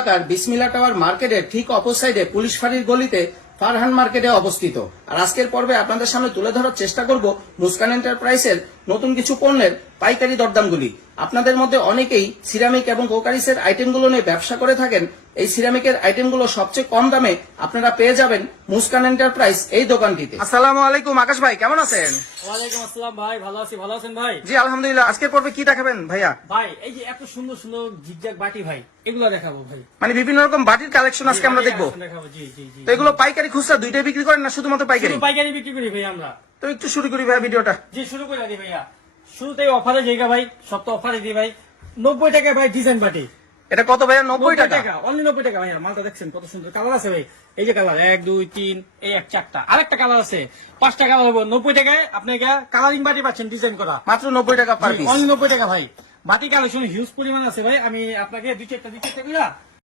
এলাকার বিসমিল্লা টাওয়ার মার্কেটের ঠিক অপোসাইডে পুলিশ ফাঁড়ির গলিতে ফারহান মার্কেটে অবস্থিত। আর আজকের পর্বে আপনাদের সামনে তুলে ধরার চেষ্টা করব মুস্কান এন্টারপ্রাইজের নতুন কিছু পণ্যের পাইকারি দরদামগুলি। আপনাদের মধ্যে অনেকেই সিরামিক এবং কোকারিসের আইটেমগুলো নিয়ে ব্যবসা করে থাকেন। এই সিরামিকের আইটেমগুলো সবচেয়ে কম দামে আপনারা পেয়ে যাবেন মুস্কান এন্টারপ্রাইজ এই দোকানটিতে। আসসালামু আলাইকুম আকাশ ভাই, কেমন আছেন? ওয়ালাইকুম আসসালাম ভাই, ভালো আছি। ভালো আছেন ভাই? জি আলহামদুলিল্লাহ। আজকের পর্বে কি দেখাবেন ভাইয়া? ভাই এই যে এত সুন্দর সুন্দর জিগজাগ বাটি ভাই, এগুলো দেখাবো ভাই। মানে বিভিন্ন রকম বাটির কালেকশন আজকে আমরা দেখবো। দেখাবো, জি জি জি। তো এগুলো পাইকারি খুচরা দুইটাই বিক্রি করেন না শুধুমাত্র পাইকারি? শুধু পাইকারি বিক্রি করি ভাই আমরা। তো একটু শুরু করি ভাই ভিডিওটা। জি শুরু করে দিই ভাইয়া। শুরুতেই অফারে জায়গা ভাই, সব তো অফারে দিই ভাই। 90 টাকা ভাই ডিজাইন বাটি। এটা কত ভাইয়া? 90 টাকা। অনলি 90 টাকা ভাইয়া। মালটা দেখছেন কত সুন্দর কালার আছে ভাই। এই যে কালার 1 2 3 এই 4টা, আরেকটা কালার আছে 5টা কালার হবে। 90 টাকায় আপনি কালারিং বাটি পাচ্ছেন ডিজাইন করা, মাত্র 90 টাকা পার পিস। অনলি 90 টাকা ভাই। বাটি কালেকশন হিউজ পরিমাণ আছে ভাই। আমি আপনাকে দুই চারটা করে